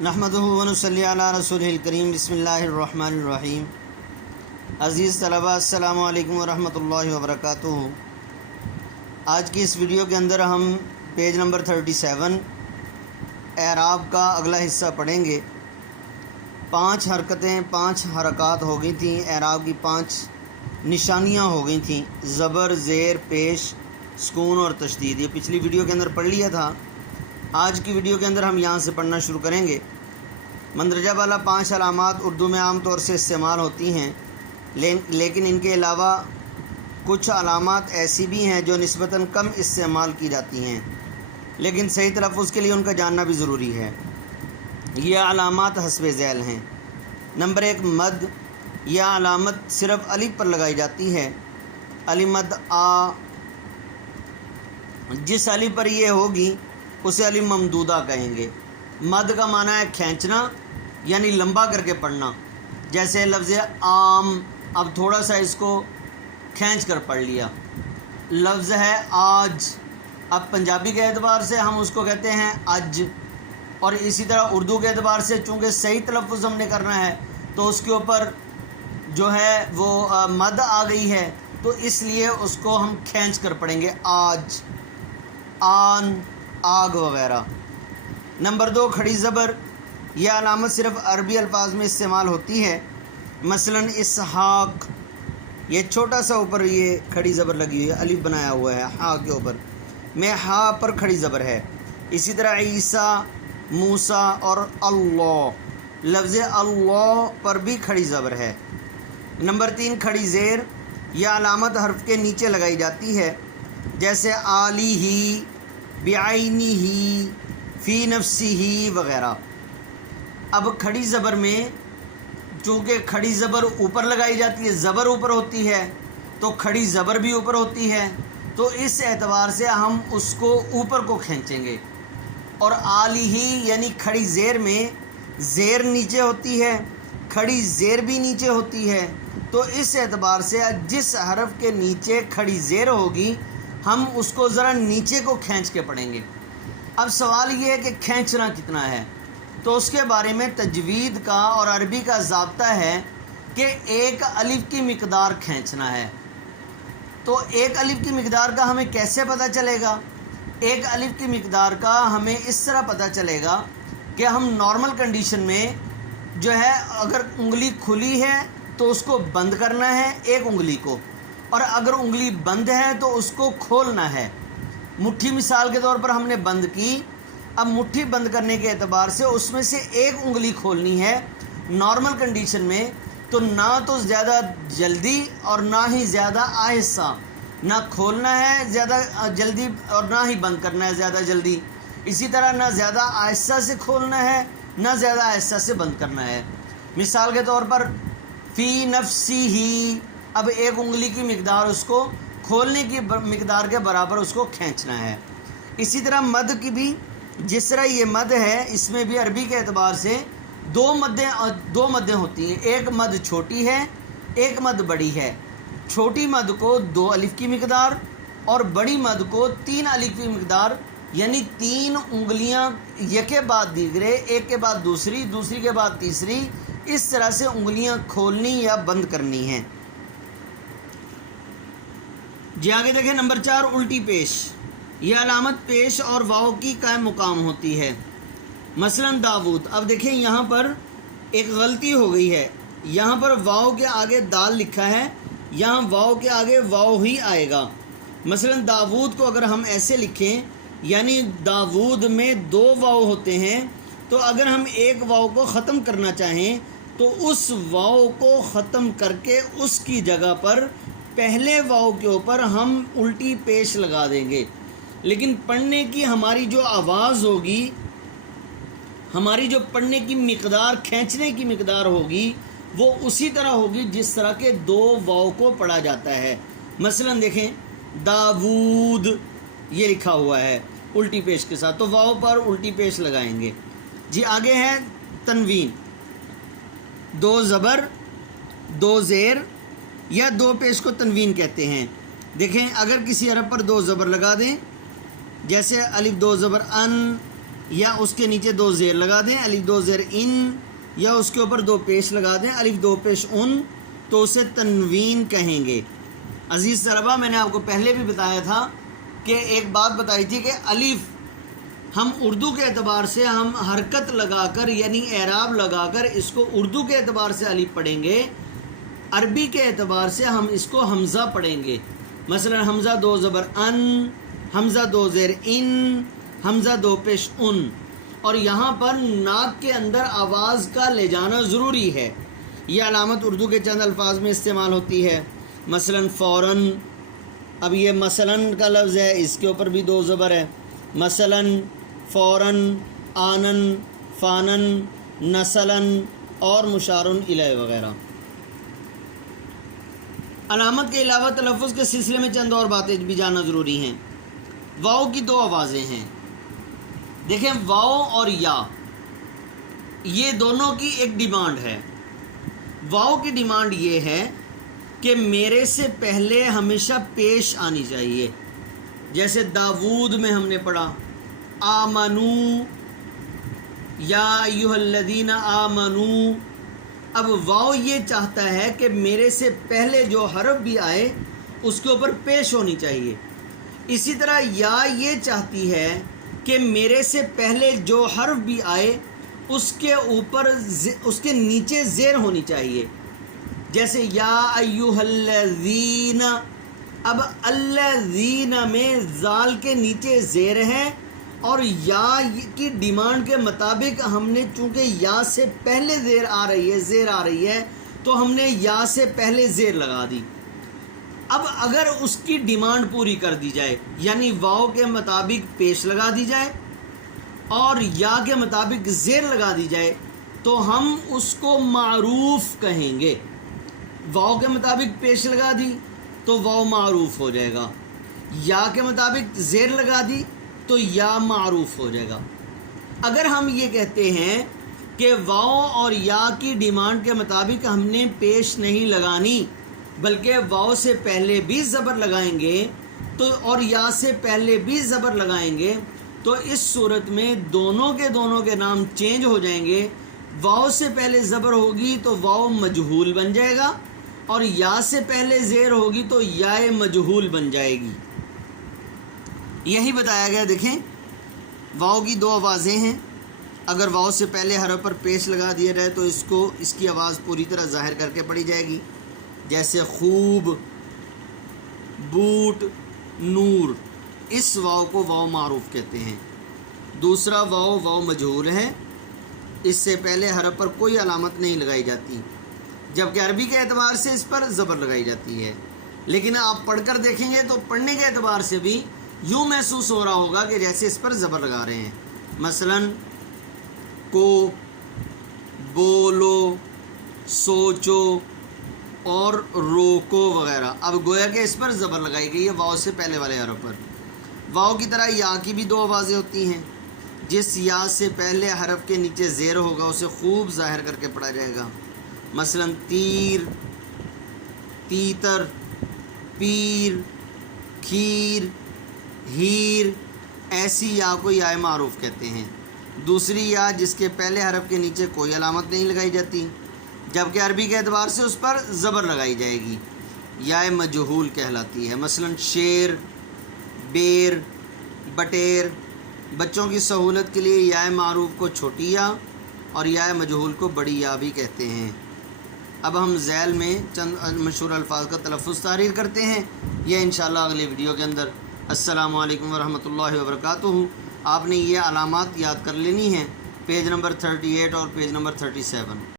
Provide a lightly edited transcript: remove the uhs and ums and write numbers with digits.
نحمدہ و نصلی علی رسولہ الکریم بسم اللہ الرحمن الرحیم۔ عزیز طلباء السلام علیکم ورحمۃ اللہ وبرکاتہ۔ آج کی اس ویڈیو کے اندر ہم پیج نمبر 37 اعراب کا اگلا حصہ پڑھیں گے۔ 5 حرکتیں 5 حرکات ہو گئی تھیں، اعراب کی 5 نشانیاں ہو گئی تھیں، زبر، زیر، پیش، سکون اور تشدید۔ یہ پچھلی ویڈیو کے اندر پڑھ لیا تھا۔ آج کی ویڈیو کے اندر ہم یہاں سے پڑھنا شروع کریں گے۔ مندرجہ بالا 5 علامات اردو میں عام طور سے استعمال ہوتی ہیں، لیکن ان کے علاوہ کچھ علامات ایسی بھی ہیں جو نسبتاً کم استعمال کی جاتی ہیں، لیکن صحیح تلفظ کے لیے ان کا جاننا بھی ضروری ہے۔ یہ علامات حسب ذیل ہیں۔ نمبر 1 مد۔ یہ علامت صرف الف پر لگائی جاتی ہے۔ الف مد آ، جس الف پر یہ ہوگی اسے الف ممدودہ کہیں گے۔ مد کا معنی ہے کھینچنا، یعنی لمبا کر کے پڑھنا، جیسے لفظ عام، اب تھوڑا سا اس کو کھینچ کر پڑھ لیا۔ لفظ ہے آج، اب پنجابی کے اعتبار سے ہم اس کو کہتے ہیں اج، اور اسی طرح اردو کے اعتبار سے چونکہ صحیح تلفظ ہم نے کرنا ہے تو اس کے اوپر جو ہے وہ مد آ گئی ہے، تو اس لیے اس کو ہم کھینچ کر پڑھیں گے، آج، آن، آگ وغیرہ۔ نمبر 2 کھڑی زبر۔ یہ علامت صرف عربی الفاظ میں استعمال ہوتی ہے، مثلا اسحاق، یہ چھوٹا سا اوپر یہ کھڑی زبر لگی ہوئی ہے، الف بنایا ہوا ہے ہا کے اوپر، میں ہا پر کھڑی زبر ہے۔ اسی طرح عیسیٰ، موسیٰ اور اللہ، لفظ اللہ پر بھی کھڑی زبر ہے۔ نمبر 3 کھڑی زیر۔ یہ علامت حرف کے نیچے لگائی جاتی ہے، جیسے آلی ہی، بعینی ہی، فی نفسی ہی وغیرہ۔ اب کھڑی زبر میں چونکہ کھڑی زبر اوپر لگائی جاتی ہے، زبر اوپر ہوتی ہے تو کھڑی زبر بھی اوپر ہوتی ہے، تو اس اعتبار سے ہم اس کو اوپر کو کھینچیں گے۔ اور آلی ہی یعنی کھڑی زیر میں زیر نیچے ہوتی ہے، کھڑی زیر بھی نیچے ہوتی ہے، تو اس اعتبار سے جس حرف کے نیچے کھڑی زیر ہوگی ہم اس کو ذرا نیچے کو کھینچ کے پڑھیں گے۔ اب سوال یہ ہے کہ کھینچنا کتنا ہے، تو اس کے بارے میں تجوید کا اور عربی کا ضابطہ ہے کہ 1 الف کی مقدار کھینچنا ہے۔ تو 1 الف کی مقدار کا ہمیں کیسے پتہ چلے گا؟ 1 الف کی مقدار کا ہمیں اس طرح پتہ چلے گا کہ ہم نارمل کنڈیشن میں جو ہے اگر انگلی کھلی ہے تو اس کو بند کرنا ہے 1 انگلی کو، اور اگر انگلی بند ہے تو اس کو کھولنا ہے۔ مٹھی مثال کے طور پر ہم نے بند کی، اب مٹھی بند کرنے کے اعتبار سے اس میں سے 1 انگلی کھولنی ہے نارمل کنڈیشن میں، تو نہ تو زیادہ جلدی اور نہ ہی زیادہ آہستہ، نہ کھولنا ہے زیادہ جلدی اور نہ ہی بند کرنا ہے زیادہ جلدی، اسی طرح نہ زیادہ آہستہ سے کھولنا ہے نہ زیادہ آہستہ سے بند کرنا ہے۔ مثال کے طور پر فی نفسی ہی، اب 1 انگلی کی مقدار اس کو کھولنے کی مقدار کے برابر اس کو کھینچنا ہے۔ اسی طرح مد کی بھی جس طرح یہ مد ہے، اس میں بھی عربی کے اعتبار سے 2 مدیں ہوتی ہیں، 1 مد چھوٹی ہے، 1 مد بڑی ہے۔ چھوٹی مد کو 2 الف کی مقدار اور بڑی مد کو 3 الف کی مقدار، یعنی 3 انگلیاں یک کے بعد دیگرے، ایک کے بعد دوسری، دوسری کے بعد تیسری، اس طرح سے انگلیاں کھولنی یا بند کرنی ہیں۔ جی آگے دیکھیں نمبر 4 الٹی پیش۔ یہ علامت پیش اور واو کی قائم مقام ہوتی ہے، مثلا داود۔ اب دیکھیں یہاں پر ایک غلطی ہو گئی ہے، یہاں پر واو کے آگے دال لکھا ہے، یہاں واو کے آگے واو ہی آئے گا۔ مثلا داود کو اگر ہم ایسے لکھیں، یعنی داود میں 2 واو ہوتے ہیں، تو اگر ہم 1 واو کو ختم کرنا چاہیں تو اس واو کو ختم کر کے اس کی جگہ پر پہلے واو کے اوپر ہم الٹی پیش لگا دیں گے، لیکن پڑھنے کی ہماری جو آواز ہوگی، ہماری جو پڑھنے کی مقدار، کھینچنے کی مقدار ہوگی، وہ اسی طرح ہوگی جس طرح کے 2 واو کو پڑھا جاتا ہے۔ مثلا دیکھیں داود یہ لکھا ہوا ہے الٹی پیش کے ساتھ، تو واو پر الٹی پیش لگائیں گے۔ جی آگے ہے تنوین۔ 2 زبر، 2 زیر یا 2 پیش کو تنوین کہتے ہیں۔ دیکھیں اگر کسی حرف پر 2 زبر لگا دیں، جیسے الف 2 زبر ان، یا اس کے نیچے 2 زیر لگا دیں الف 2 زیر ان، یا اس کے اوپر 2 پیش لگا دیں الف 2 پیش ان، تو اسے تنوین کہیں گے۔ عزیز طلبہ، میں نے آپ کو پہلے بھی بتایا تھا کہ ایک بات بتائی تھی کہ الف ہم اردو کے اعتبار سے ہم حرکت لگا کر یعنی اعراب لگا کر اس کو اردو کے اعتبار سے الف پڑھیں گے، عربی کے اعتبار سے ہم اس کو حمزہ پڑھیں گے۔ مثلا حمزہ 2 زبر ان، حمزہ 2 زیر ان، حمزہ 2 پیش ان، اور یہاں پر ناک کے اندر آواز کا لے جانا ضروری ہے۔ یہ علامت اردو کے چند الفاظ میں استعمال ہوتی ہے، مثلا فوراً۔ اب یہ مثلاً کا لفظ ہے، اس کے اوپر بھی 2 زبر ہے، مثلاً، فوراً، آنن، فانن، نسلاً اور مشارن الیہ وغیرہ۔ علامت کے علاوہ تلفظ کے سلسلے میں چند اور باتیں بھی جاننا ضروری ہیں۔ واؤ کی 2 آوازیں ہیں، دیکھیں واؤ اور یا، یہ دونوں کی ایک ڈیمانڈ ہے۔ واؤ کی ڈیمانڈ یہ ہے کہ میرے سے پہلے ہمیشہ پیش آنی چاہیے، جیسے داود میں ہم نے پڑھا آمنو، یا ایھا الذین آمنو۔ اب واؤ یہ چاہتا ہے کہ میرے سے پہلے جو حرف بھی آئے اس کے اوپر پیش ہونی چاہیے۔ اسی طرح یا یہ چاہتی ہے کہ میرے سے پہلے جو حرف بھی آئے اس کے اوپر اس کے نیچے زیر ہونی چاہیے، جیسے یا ایھا الذین۔ اب الذین میں زال کے نیچے زیر ہے، اور یا کی ڈیمانڈ کے مطابق ہم نے چونکہ یا سے پہلے زیر آ رہی ہے تو ہم نے یا سے پہلے زیر لگا دی۔ اب اگر اس کی ڈیمانڈ پوری کر دی جائے، یعنی واؤ کے مطابق پیش لگا دی جائے اور یا کے مطابق زیر لگا دی جائے، تو ہم اس کو معروف کہیں گے۔ واؤ کے مطابق پیش لگا دی تو واؤ معروف ہو جائے گا، یا کے مطابق زیر لگا دی تو یا معروف ہو جائے گا۔ اگر ہم یہ کہتے ہیں کہ واؤ اور یا کی ڈیمانڈ کے مطابق ہم نے پیش نہیں لگانی بلکہ واؤ سے پہلے بھی زبر لگائیں گے تو اور یا سے پہلے بھی زبر لگائیں گے، تو اس صورت میں دونوں کے نام چینج ہو جائیں گے۔ واؤ سے پہلے زبر ہوگی تو واؤ مجہول بن جائے گا، اور یا سے پہلے زیر ہوگی تو یا مجہول بن جائے گی۔ یہی بتایا گیا۔ دیکھیں واؤ کی 2 آوازیں ہیں، اگر واؤ سے پہلے حرف پر پیش لگا دیا جائے تو اس کی آواز پوری طرح ظاہر کر کے پڑھی جائے گی، جیسے خوب، بوٹ، نور۔ اس واؤ کو واؤ معروف کہتے ہیں۔ دوسرا واؤ مجہول ہے، اس سے پہلے حرف پر کوئی علامت نہیں لگائی جاتی، جبکہ عربی کے اعتبار سے اس پر زبر لگائی جاتی ہے۔ لیکن آپ پڑھ کر دیکھیں گے تو پڑھنے کے اعتبار سے بھی یوں محسوس ہو رہا ہوگا کہ جیسے اس پر زبر لگا رہے ہیں، مثلا کو، بولو، سوچو اور روکو وغیرہ۔ اب گویا کہ اس پر زبر لگائی گئی ہے واؤ سے پہلے والے حرف پر۔ واؤ کی طرح یا کی بھی 2 آوازیں ہوتی ہیں، جس یا سے پہلے حرف کے نیچے زیر ہوگا اسے خوب ظاہر کر کے پڑھا جائے گا، مثلا تیر، تیتر، پیر، کھیر، ہیر۔ ایسی یا کو یا معروف کہتے ہیں۔ دوسری یا جس کے پہلے حرف کے نیچے کوئی علامت نہیں لگائی جاتی، جبکہ عربی کے اعتبار سے اس پر زبر لگائی جائے گی، یا مجہول کہلاتی ہے، مثلا شیر، بیر، بٹیر۔ بچوں کی سہولت کے لیے یا معروف کو چھوٹی یا اور یا مجہول کو بڑی یا بھی کہتے ہیں۔ اب ہم ذیل میں چند مشہور الفاظ کا تلفظ تحریر کرتے ہیں، یہ انشاءاللہ اگلی ویڈیو کے اندر۔ السلام علیکم ورحمۃ اللہ وبرکاتہ۔ آپ نے یہ علامات یاد کر لینی ہیں، پیج نمبر 38 اور پیج نمبر 37۔